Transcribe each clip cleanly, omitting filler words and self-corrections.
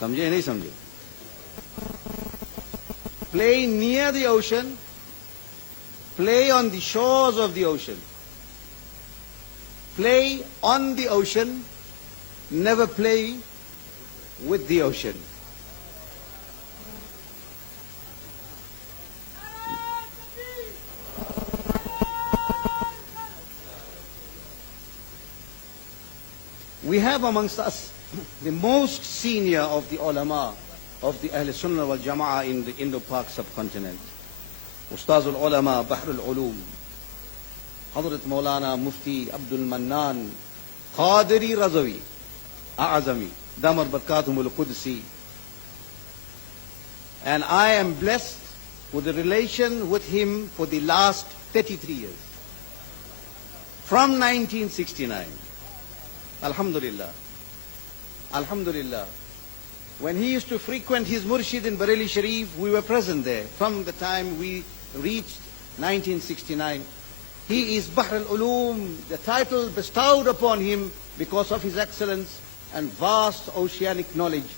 سمجھے نہیں سمجھے؟ Play near the ocean, play on the shores of the ocean. Play on the ocean, never play with the ocean. We have amongst us the most senior of the ulama of the Ahl Sunnah wal Jama'ah in the Indo-Pak subcontinent. Ustaz al-Ulama, Bahr al-Ulum, Hazrat Maulana Mufti Abdul Mannan, Qadiri Razavi, A'azami, Damar Barakatum al-Qudsi. And I am blessed with a relation with him for the last 33 years. From 1969. Alhamdulillah. Alhamdulillah. When he used to frequent his murshid in Bareilly Sharif, we were present there. From the time we reached 1969, he is Bahr al-Ulum, the title bestowed upon him because of his excellence and vast oceanic knowledge.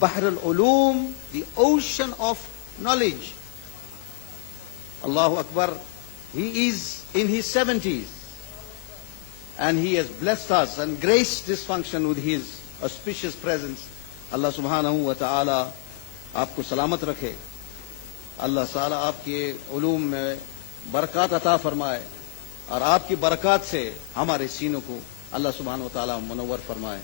Bahr al-Ulum, the ocean of knowledge. Allahu Akbar. He is in his 70s. And he has blessed us and graced this function with his auspicious presence. اللہ سبحانہ و تعالی آپ کو سلامت رکھے. اللہ تعالی آپ کے علوم میں برکات عطا فرمائے اور آپ کی برکات سے ہمارے سینوں کو اللہ سبحانہ و تعالی منور فرمائے.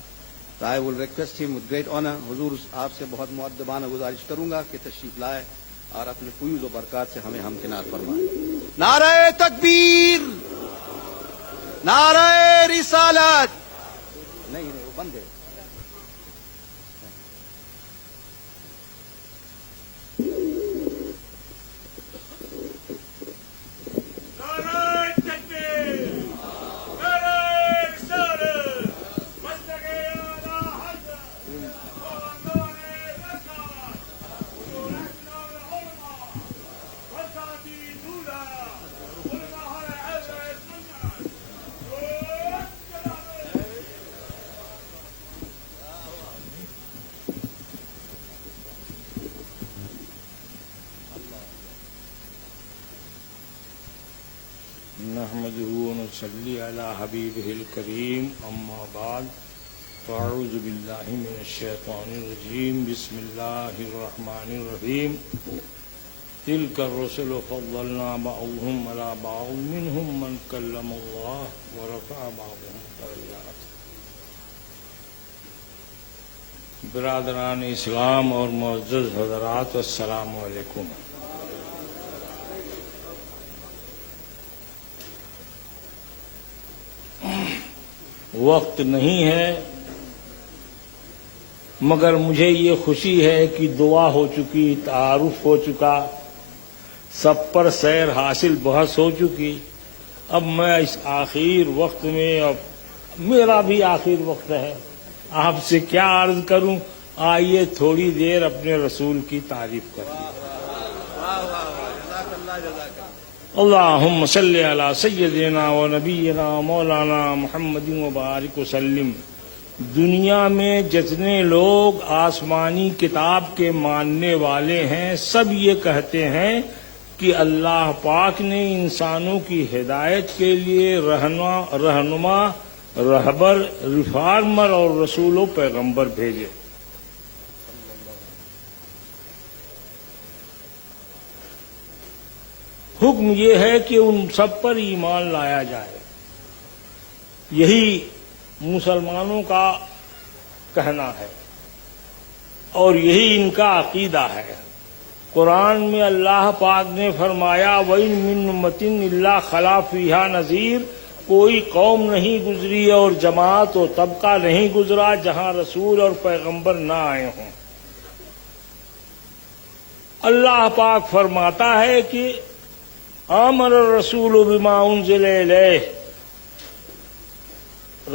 تو I will request him with great honor. حضور آپ سے بہت مؤدبانہ گزارش کروں گا کہ تشریف لائے اور اپنے فیوز و برکات سے ہمیں ہمکنار فرمائے. نعرہ تکبیر، نعرہ رسالت. نہیں وہ بند ہے. نحمده ونصلي على حبيبه الكريم أما بعد فأعوذ بالله من الشيطان الرجيم بسم الله الرحمن الرحيم تلك الرسل فضلنا بعضهم على بعض منهم من كلم الله ورفع بعضهم درجات. برادران اسلام اور معزز حضرات، السلام علیکم. وقت نہیں ہے مگر مجھے یہ خوشی ہے کہ دعا ہو چکی، تعارف ہو چکا، سب پر سیر حاصل بحث ہو چکی. اب میں اس آخر وقت میں، اب میرا بھی آخر وقت ہے، آپ سے کیا عرض کروں. آئیے تھوڑی دیر اپنے رسول کی تعریف کریں. اللہم صلی علی سیدنا و نبینا مولانا محمد وبارک وسلم. دنیا میں جتنے لوگ آسمانی کتاب کے ماننے والے ہیں سب یہ کہتے ہیں کہ اللہ پاک نے انسانوں کی ہدایت کے لیے رہنما، رہبر، ریفارمر اور رسول و پیغمبر بھیجے. حکم یہ ہے کہ ان سب پر ایمان لایا جائے. یہی مسلمانوں کا کہنا ہے اور یہی ان کا عقیدہ ہے. قرآن میں اللہ پاک نے فرمایا وَإِن مِّن أُمَّةٍ إِلَّا خَلَا فِيهَا نَذِيرٌ. کوئی قوم نہیں گزری اور جماعت اور طبقہ نہیں گزرا جہاں رسول اور پیغمبر نہ آئے ہوں. اللہ پاک فرماتا ہے کہ آمن الرسول بما انزل الیہ.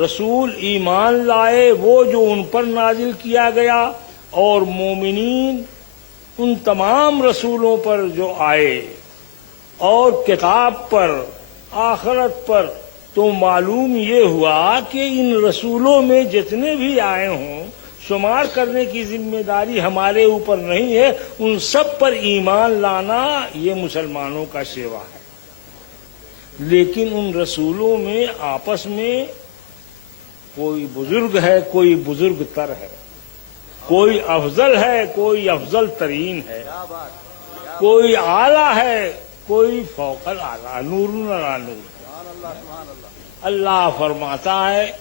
رسول ایمان لائے وہ جو ان پر نازل کیا گیا، اور مومنین ان تمام رسولوں پر جو آئے، اور کتاب پر، آخرت پر. تو معلوم یہ ہوا کہ ان رسولوں میں جتنے بھی آئے ہوں شمار کرنے کی ذمہ داری ہمارے اوپر نہیں ہے، ان سب پر ایمان لانا یہ مسلمانوں کا سیوا ہے۔ لیکن ان رسولوں میں آپس میں کوئی بزرگ ہے، کوئی بزرگ تر ہے، کوئی افضل ہے، کوئی افضل ترین ہے، کوئی اعلیٰ ہے، کوئی فوق الاعلیٰ، نور علی نور۔ اللہ فرماتا ہے،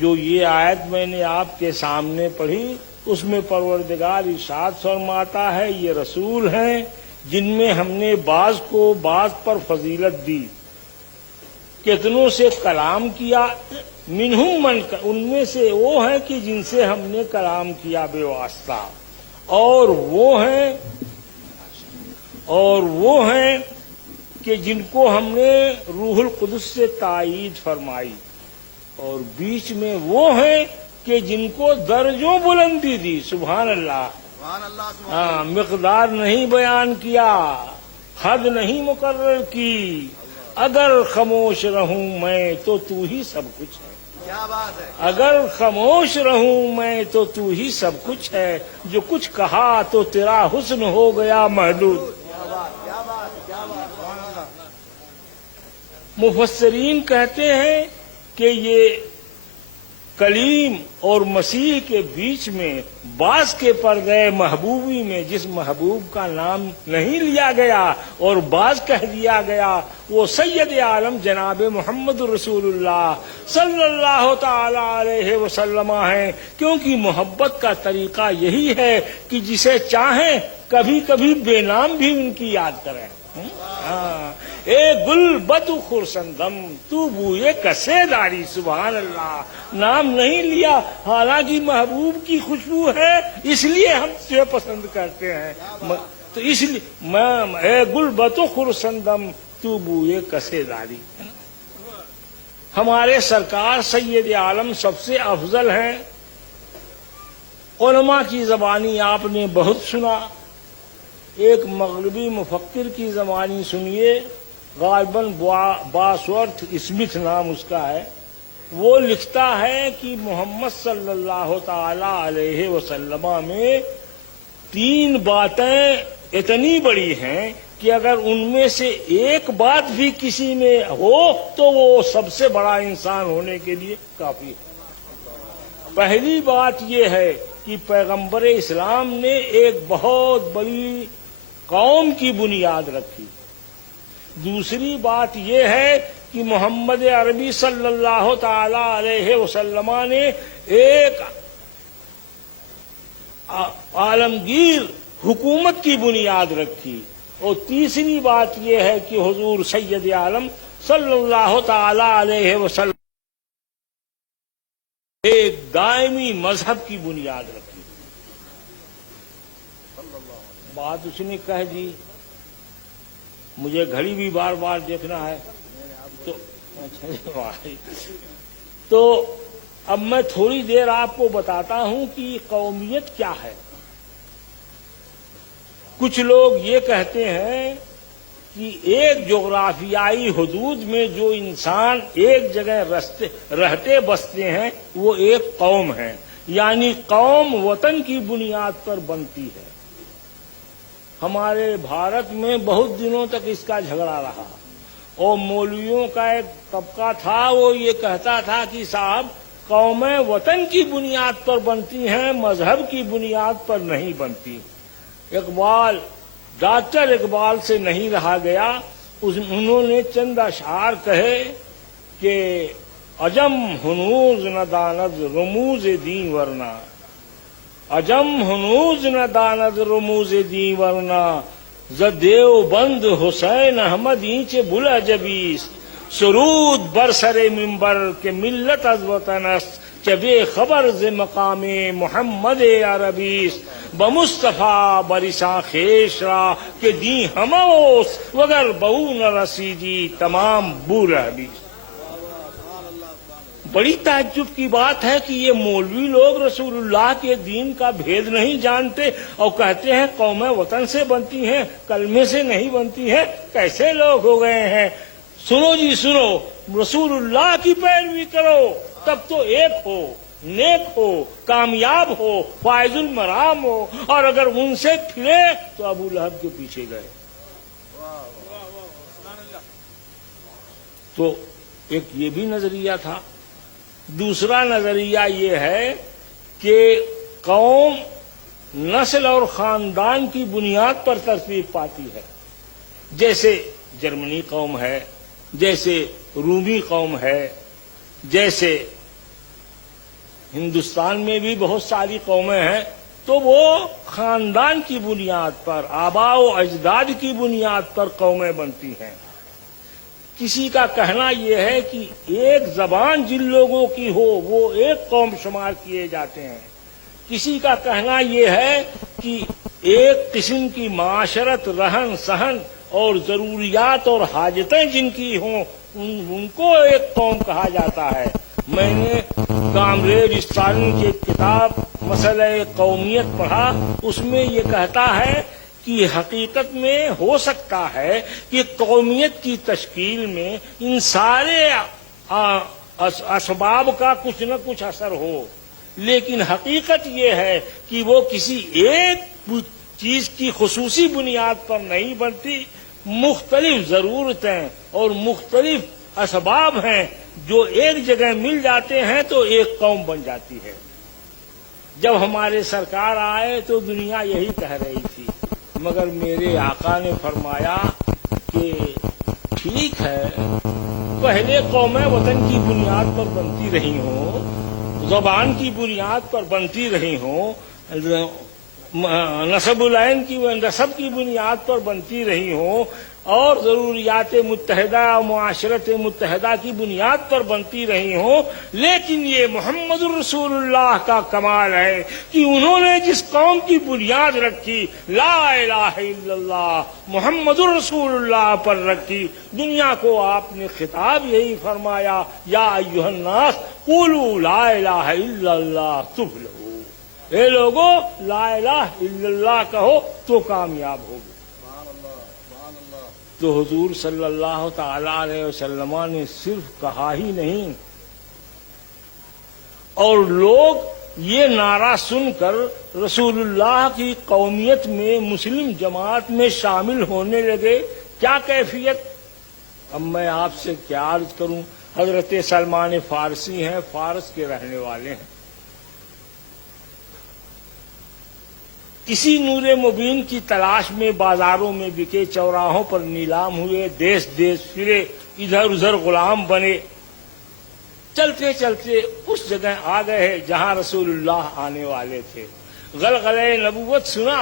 جو یہ آیت میں نے آپ کے سامنے پڑھی اس میں پروردگار ارشاد فرماتا ہے یہ رسول ہیں جن میں ہم نے بعض کو بعض پر فضیلت دی، کتنوں سے کلام کیا، منہم من، ان میں سے وہ ہیں کہ جن سے ہم نے کلام کیا بے واسطہ، اور وہ ہیں کہ جن کو ہم نے روح القدس سے تائید فرمائی، اور بیچ میں وہ ہیں کہ جن کو درجوں بلندی دی۔ سبحان اللہ، ہاں، مقدار نہیں بیان کیا، حد نہیں مقرر کی۔ اگر خاموش رہوں میں تو تو ہی سب کچھ ہے، کیا بات ہے، اگر خاموش رہوں میں تو تو ہی سب کچھ ہے، جو کچھ کہا تو تیرا حسن ہو گیا محدود۔ مفسرین کہتے ہیں کہ یہ کلیم اور مسیح کے بیچ میں بعض کے پردے محبوبی میں جس محبوب کا نام نہیں لیا گیا اور بعض کہہ دیا گیا، وہ سید عالم جناب محمد رسول اللہ صلی اللہ تعالی علیہ وسلم ہیں، کیونکہ محبت کا طریقہ یہی ہے کہ جسے چاہیں کبھی کبھی بے نام بھی ان کی یاد کریں۔ ہاں، اے گل بدو خرسندم تو بوئے کسے داری۔ سبحان اللہ، نام نہیں لیا، حالانکہ محبوب کی خوشبو ہے اس لیے ہم تجھے پسند کرتے ہیں، تو اس لیے اے گل بدو خرسندم تو بوئے کسے داری۔ ہمارے سرکار سید عالم سب سے افضل ہیں۔ علماء کی زبانی آپ نے بہت سنا، ایک مغربی مفکر کی زبانی سنیے، غالباً باسورتھ اسمتھ نام اس کا ہے، وہ لکھتا ہے کہ محمد صلی اللہ تعالی علیہ وسلم میں 3 باتیں اتنی بڑی ہیں کہ اگر ان میں سے ایک بات بھی کسی میں ہو تو وہ سب سے بڑا انسان ہونے کے لیے کافی ہے۔ پہلی بات یہ ہے کہ پیغمبر اسلام نے ایک بہت بڑی قوم کی بنیاد رکھی۔ دوسری بات یہ ہے کہ محمد عربی صلی اللہ تعالی علیہ وسلم نے ایک عالمگیر حکومت کی بنیاد رکھی، اور تیسری بات یہ ہے کہ حضور سید عالم صلی اللہ تعالی علیہ وسلم ایک دائمی مذہب کی بنیاد رکھی۔ بات اس نے کہہ دی، مجھے گھڑی بھی بار بار دیکھنا ہے تو اب میں تھوڑی دیر آپ کو بتاتا ہوں کہ قومیت کیا ہے۔ کچھ لوگ یہ کہتے ہیں کہ ایک جغرافیائی حدود میں جو انسان ایک جگہ رہتے بستے ہیں وہ ایک قوم ہے، یعنی قوم وطن کی بنیاد پر بنتی ہے۔ ہمارے بھارت میں بہت دنوں تک اس کا جھگڑا رہا، اور مولویوں کا ایک طبقہ تھا، وہ یہ کہتا تھا کہ صاحب قومیں وطن کی بنیاد پر بنتی ہیں، مذہب کی بنیاد پر نہیں بنتی۔ ڈاکٹر اقبال سے نہیں رہا گیا، انہوں نے چند اشعار کہے کہ عجم ہنوز نہ داند رموز دین ورنہ، عجم ہنوز نہ داند رموز دین ورنہ، ز دیو بند حسین احمد اینچ بلا جبیس، سرود بر سر منبر کے ملت از وطن است، چبے خبر ز مقام محمد عربیس، بمصطفیٰ برساں خیش را کہ دی ہموس، وگر بہو نہ رسیدی تمام بول حبیس۔ بڑی تعجب کی بات ہے کہ یہ مولوی لوگ رسول اللہ کے دین کا بھید نہیں جانتے اور کہتے ہیں قومیں وطن سے بنتی ہیں، کلمے سے نہیں بنتی ہیں۔ کیسے لوگ ہو گئے ہیں؟ سنو جی سنو، رسول اللہ کی پیروی کرو تب تو ایک ہو، نیک ہو، کامیاب ہو، فائز المرام ہو، اور اگر ان سے پھرے تو ابو لہب کے پیچھے گئے۔ تو ایک یہ بھی نظریہ تھا۔ دوسرا نظریہ یہ ہے کہ قوم نسل اور خاندان کی بنیاد پر ترتیب پاتی ہے، جیسے جرمنی قوم ہے، جیسے رومی قوم ہے، جیسے ہندوستان میں بھی بہت ساری قومیں ہیں، تو وہ خاندان کی بنیاد پر، آباء و اجداد کی بنیاد پر قومیں بنتی ہیں۔ کسی کا کہنا یہ ہے کہ ایک زبان جن لوگوں کی ہو وہ ایک قوم شمار کیے جاتے ہیں، کسی کا کہنا یہ ہے کہ ایک قسم کی معاشرت، رہن سہن اور ضروریات اور حاجتیں جن کی ہوں ان کو ایک قوم کہا جاتا ہے۔ میں نے کامریڈ اسٹالن کی ایک کتاب مسئلہ قومیت پڑھا، اس میں یہ کہتا ہے کہ حقیقت میں ہو سکتا ہے کہ قومیت کی تشکیل میں ان سارے اسباب کا کچھ نہ کچھ اثر ہو، لیکن حقیقت یہ ہے کہ وہ کسی ایک چیز کی خصوصی بنیاد پر نہیں بنتی، مختلف ضرورتیں اور مختلف اسباب ہیں جو ایک جگہ مل جاتے ہیں تو ایک قوم بن جاتی ہے۔ جب ہمارے سرکار آئے تو دنیا یہی کہہ رہی تھی، مگر میرے آقا نے فرمایا کہ ٹھیک ہے، پہلے قومیں وطن کی بنیاد پر بنتی رہی ہوں، زبان کی بنیاد پر بنتی رہی ہوں، نسب العین کی نسب کی بنیاد پر بنتی رہی ہوں، اور ضروریات متحدہ اور معاشرت متحدہ کی بنیاد پر بنتی رہی ہوں، لیکن یہ محمد الرسول اللہ کا کمال ہے کہ انہوں نے جس قوم کی بنیاد رکھی، لا الہ الا اللہ محمد الرسول اللہ پر رکھی، دنیا کو آپ نے خطاب یہی فرمایا، یا ایھا الناس قولوا لا الہ الا اللہ تفلحوا، اے لوگو لا الہ الا اللہ کہو تو کامیاب ہوگے۔ تو حضور صلی اللہ تعالی علیہ وسلم نے صرف کہا ہی نہیں، اور لوگ یہ نعرہ سن کر رسول اللہ کی قومیت میں، مسلم جماعت میں شامل ہونے لگے۔ کیا کیفیت؟ اب میں آپ سے کیا عرض کروں، حضرت سلمان فارسی ہیں، فارس کے رہنے والے ہیں، کسی نور مبین کی تلاش میں بازاروں میں بکے، چوراہوں پر نیلام ہوئے، دیس دیس پھرے، ادھر ادھر غلام بنے، چلتے چلتے اس جگہ آ گئے جہاں رسول اللہ آنے والے تھے، غلغلہ نبوت سنا،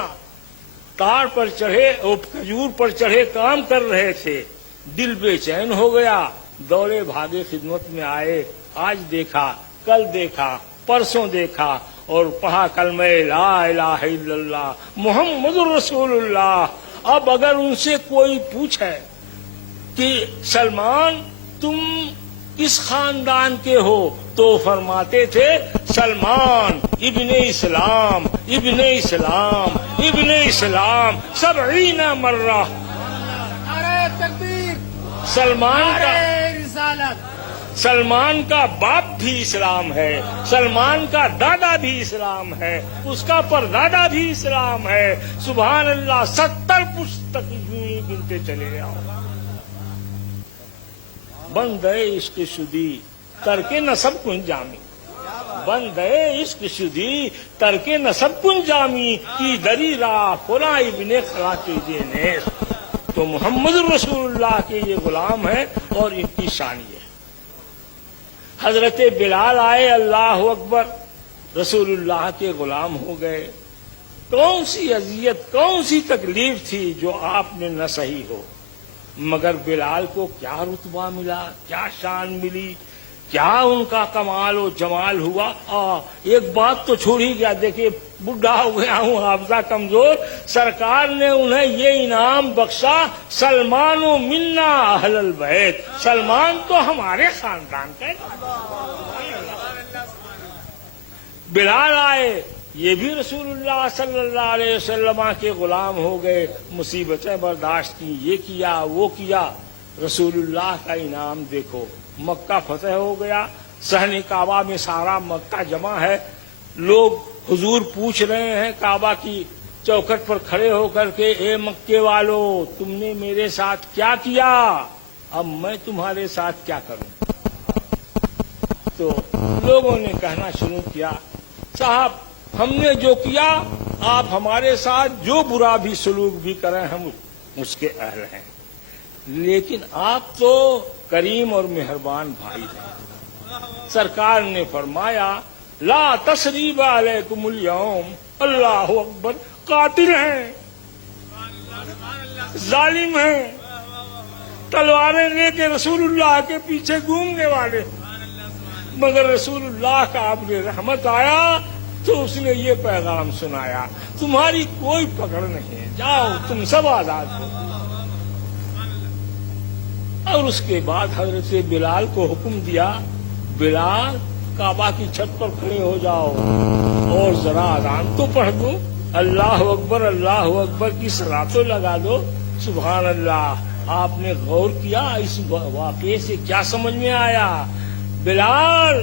تار پر چڑھے، کھجور پر چڑھے کام کر رہے تھے، دل بے چین ہو گیا، دوڑے بھاگے خدمت میں آئے، آج دیکھا، کل دیکھا، پرسوں دیکھا، اور پڑھا کلمہ لا الہ الا اللہ محمد الرسول اللہ۔ اب اگر ان سے کوئی پوچھے کہ سلمان تم کس خاندان کے ہو، تو فرماتے تھے سلمان ابن اسلام، ابن اسلام، ابن اسلام 70 مرہ۔ نعرہ تکبیر، سلمان کا باپ بھی اسلام ہے، سلمان کا دادا بھی اسلام ہے، اس کا پردادا بھی اسلام ہے، سبحان اللہ، 70 پشت تک یوں ہی گنتے چلے جاؤ۔ بندے عشق شدی ترک نسب کن جامی، بندے عشق شدی ترک نسب کن جامی، کی دری راہ فلاں ابن خلا کیجیے نیز۔ تو محمد رسول اللہ کے یہ غلام ہیں اور ان کی شان یہ ہے۔ حضرت بلال آئے، اللہ اکبر، رسول اللہ کے غلام ہو گئے۔ کون سی اذیت، کون سی تکلیف تھی جو آپ نے نہ سہی ہو، مگر بلال کو کیا رتبہ ملا، کیا شان ملی، کیا ان کا کمال و جمال ہوا۔ ایک بات تو چھوڑ ہی گیا، دیکھیے بڈھا ہو گیا ہوں، حافظہ کمزور، سرکار نے انہیں یہ انعام بخشا، سلمان و منا اہل البیت، سلمان تو ہمارے خاندان کا ہے۔ بلال آئے، یہ بھی رسول اللہ صلی اللہ علیہ وسلم کے غلام ہو گئے، مصیبتیں برداشت کی، یہ کیا وہ کیا، رسول اللہ کا انعام دیکھو، مکہ فتح ہو گیا، صحن کعبہ میں سارا مکہ جمع ہے. لوگ حضور پوچھ رہے ہیں کعبہ کی چوکھٹ پر کھڑے ہو کر کے، اے مکے والو تم نے میرے ساتھ کیا کیا، اب میں تمہارے ساتھ کیا کروں. تو لوگوں نے کہنا شروع کیا، صاحب ہم نے جو کیا، آپ ہمارے ساتھ جو برا بھی سلوک بھی کریں ہم اس کے اہل ہیں، لیکن آپ تو کریم اور مہربان بھائی ہیں. سرکار نے فرمایا لا تثریب علیکم اليوم، اللہ اکبر، قاتل ہیں، ظالم ہیں، تلواریں لے کے رسول اللہ کے پیچھے گھومنے والے، مگر رسول اللہ کا آپ نے رحمت آیا تو اس نے یہ پیغام سنایا تمہاری کوئی پکڑ نہیں ہے، جاؤ تم سب آزاد ہو. اور اس کے بعد حضرت بلال کو حکم دیا، بلال کعبہ کی چھت پر کھڑے ہو جاؤ اور ذرا اذان تو پڑھ دو، اللہ اکبر کی صلاۃ تو لگا دو. سبحان اللہ. آپ نے غور کیا اس واقعے سے کیا سمجھ میں آیا؟ بلال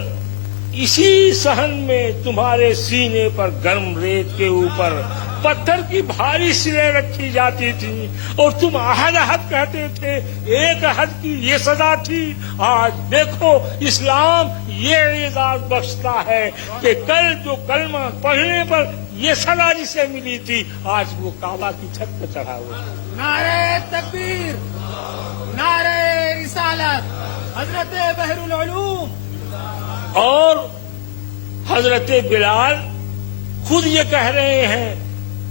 اسی صحن میں تمہارے سینے پر گرم ریت کے اوپر پتھر کی بھاری سلیں رکھی جاتی تھی اور تم عہد کہتے تھے، ایک عہد کی یہ سزا تھی. آج دیکھو اسلام یہ اعزاز بخشتا ہے کہ کل جو کلمہ پڑھنے پر یہ سزا جسے ملی تھی آج وہ کعبہ کی چھت پر چڑھا ہوا. نعرہ تکبیر، نعرہ رسالت، حضرت بحر العلوم. اور حضرت بلال خود یہ کہہ رہے ہیں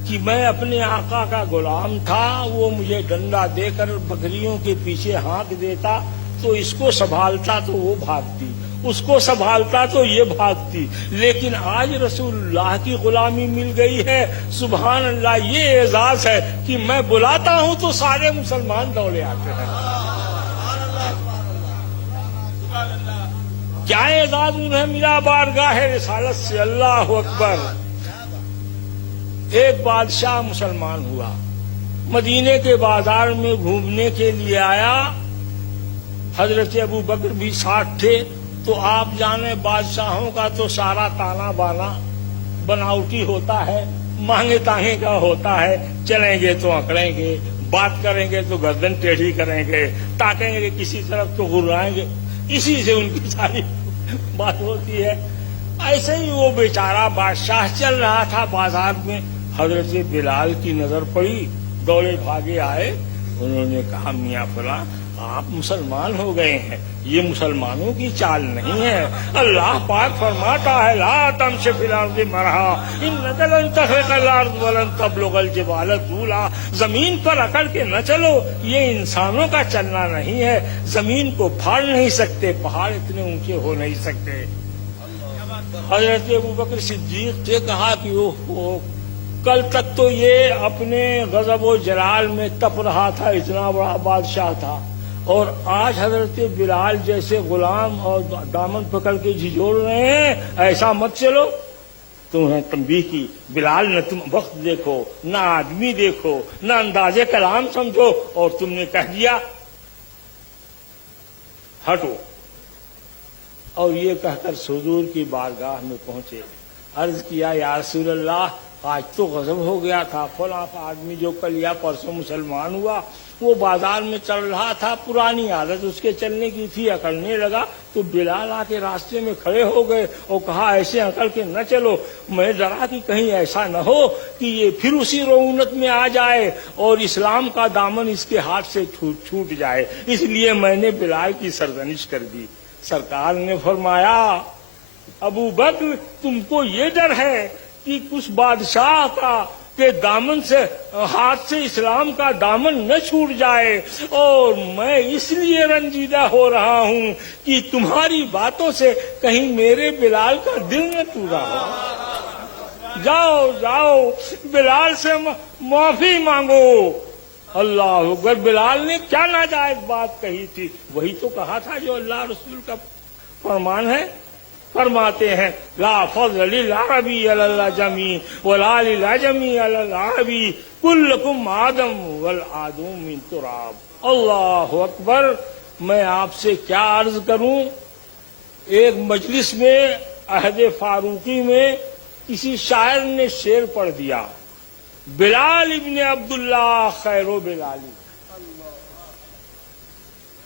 کہ میں اپنے آقا کا غلام تھا، وہ مجھے ڈنڈا دے کر بکریوں کے پیچھے ہانک دیتا تو اس کو سنبھالتا تو وہ بھاگتی، اس کو سنبھالتا تو یہ بھاگتی، لیکن آج رسول اللہ کی غلامی مل گئی ہے. سبحان اللہ. یہ اعزاز ہے کہ میں بلاتا ہوں تو سارے مسلمان دوڑے آتے ہیں. کیا اعزاز انہیں ملا بارگاہ رسالت سے. اللہ اکبر. ایک بادشاہ مسلمان ہوا، مدینے کے بازار میں گھومنے کے لیے آیا. حضرت ابو بکر بھی ساتھ تھے. تو آپ جانے بادشاہوں کا تو سارا تانا بانا بناوٹی ہوتا ہے، مانگے تانگے کا ہوتا ہے. چلیں گے تو اکڑیں گے، بات کریں گے تو گردن ٹیڑھی کریں گے، تاکیں گے کسی طرف تو گرائیں گے، اسی سے ان کی ساری بات ہوتی ہے. ایسے ہی وہ بیچارہ بادشاہ چل رہا تھا بازار میں. حضرت بلال کی نظر پڑی، دوڑے بھاگے آئے. انہوں نے کہا میاں فلاں آپ مسلمان ہو گئے ہیں، یہ مسلمانوں کی چال نہیں ہے. اللہ پاک فرماتا ہے لا تمشِ فی الارض مرحا انک لن تخرق الارض ولن تبلغ الجبال طولا. زمین پر اکڑ کے نہ چلو، یہ انسانوں کا چلنا نہیں ہے. زمین کو پھاڑ نہیں سکتے، پہاڑ اتنے اونچے ہو نہیں سکتے. حضرت ابوبکر صدیق نے کہا کہ اوہ کل تک تو یہ اپنے غضب و جلال میں تپ رہا تھا، اتنا بڑا بادشاہ تھا، اور آج حضرت بلال جیسے غلام اور دامن پکڑ کے جھجوڑ رہے ہیں. ایسا مت چلو. تمہیں تنبیہ کی، بلال نہ تم وقت دیکھو، نہ آدمی دیکھو، نہ انداز کلام سمجھو، اور تم نے کہہ دیا ہٹو. اور یہ کہہ کر حضور کی بارگاہ میں پہنچے. عرض کیا یا رسول اللہ آج تو غضب ہو گیا تھا، فلاں آدمی جو کل یا پرسوں مسلمان ہوا وہ بازار میں چل رہا تھا، پرانی عادت اس کے چلنے کی تھی، اکڑنے لگا تو بلال آ کے راستے میں کھڑے ہو گئے اور کہا ایسے اکڑ کے نہ چلو. میں ڈرا کہ کہیں ایسا نہ ہو کہ یہ پھر اسی رعونت میں آ جائے اور اسلام کا دامن اس کے ہاتھ سے چھوٹ جائے، اس لیے میں نے بلال کی سرزنش کر دی. سرکار نے فرمایا ابو بکر تم کو یہ ڈر ہے کہ کچھ بادشاہ کا کہ دامن سے ہاتھ سے اسلام کا دامن نہ چھوٹ جائے، اور میں اس لیے رنجیدہ ہو رہا ہوں کہ تمہاری باتوں سے کہیں میرے بلال کا دل نہ ٹوٹا ہو. جاؤ جاؤ بلال سے معافی مانگو. اللہ اکبر. بلال نے کیا ناجائز بات کہی تھی؟ وہی تو کہا تھا جو اللہ رسول کا فرمان ہے. فرماتے ہیں لا فضل للعربی علی العجمی ولا للعجمی علی العربی کلکم آدم والآدم من تراب. اللہ اکبر. میں آپ سے کیا عرض کروں، ایک مجلس میں عہد فاروقی میں کسی شاعر نے شعر پڑھ دیا، بلال ابن عبداللہ خیر و بلالی.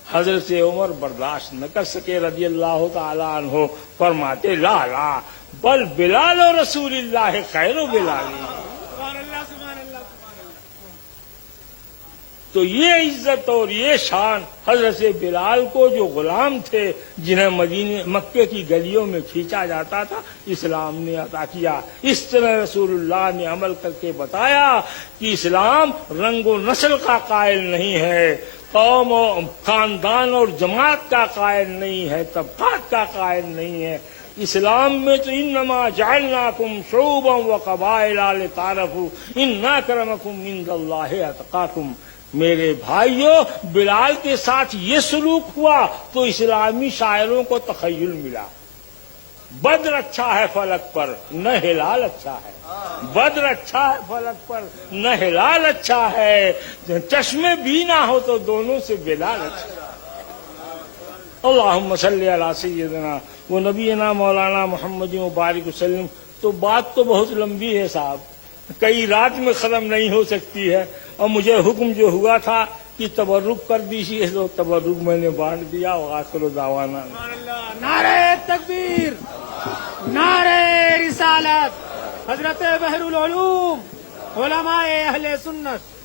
حضرت عمر برداشت نہ کر سکے رضی اللہ تعالی عنہ، فرماتے لا لا بل بلال و رسول اللہ خیر و بلالی. سبحان اللہ سبحان اللہ سبحان اللہ. تو یہ عزت اور یہ شان حضرت بلال کو، جو غلام تھے جنہیں مکے کی گلیوں میں کھینچا جاتا تھا، اسلام نے عطا کیا. اس طرح رسول اللہ نے عمل کر کے بتایا کہ اسلام رنگ و نسل کا قائل نہیں ہے، قوم و خاندان اور جماعت کا قائل نہیں ہے، طبقات کا قائل نہیں ہے. اسلام میں تو انما جعلناکم شعوبا وقبائل لتعارفوا ان اکرمکم عند اللہ اتقاکم. میرے بھائیوں، بلال کے ساتھ یہ سلوک ہوا تو اسلامی شاعروں کو تخیل ملا، بدر اچھا ہے فلک پر نہ ہلال اچھا ہے، بدر اچھا ہے فلک پر نہ ہلال اچھا ہے، چشمے بھی نہ ہو تو دونوں سے بلال اچھا ہے. اللہم صلی علی سیدنا و نبینا مولانا محمد مبارک وسلم. تو بات تو بہت لمبی ہے صاحب، کئی رات میں ختم نہیں ہو سکتی ہے، اور مجھے حکم جو ہوا تھا کہ تبرک کر دیجیے تو تبرک میں نے بانٹ دیا. وآخر دعوانا سبحان اللہ. نعرہ تکبیر، نعرہ رسالت، حضرت بحر العلوم، علماء اہل سنت.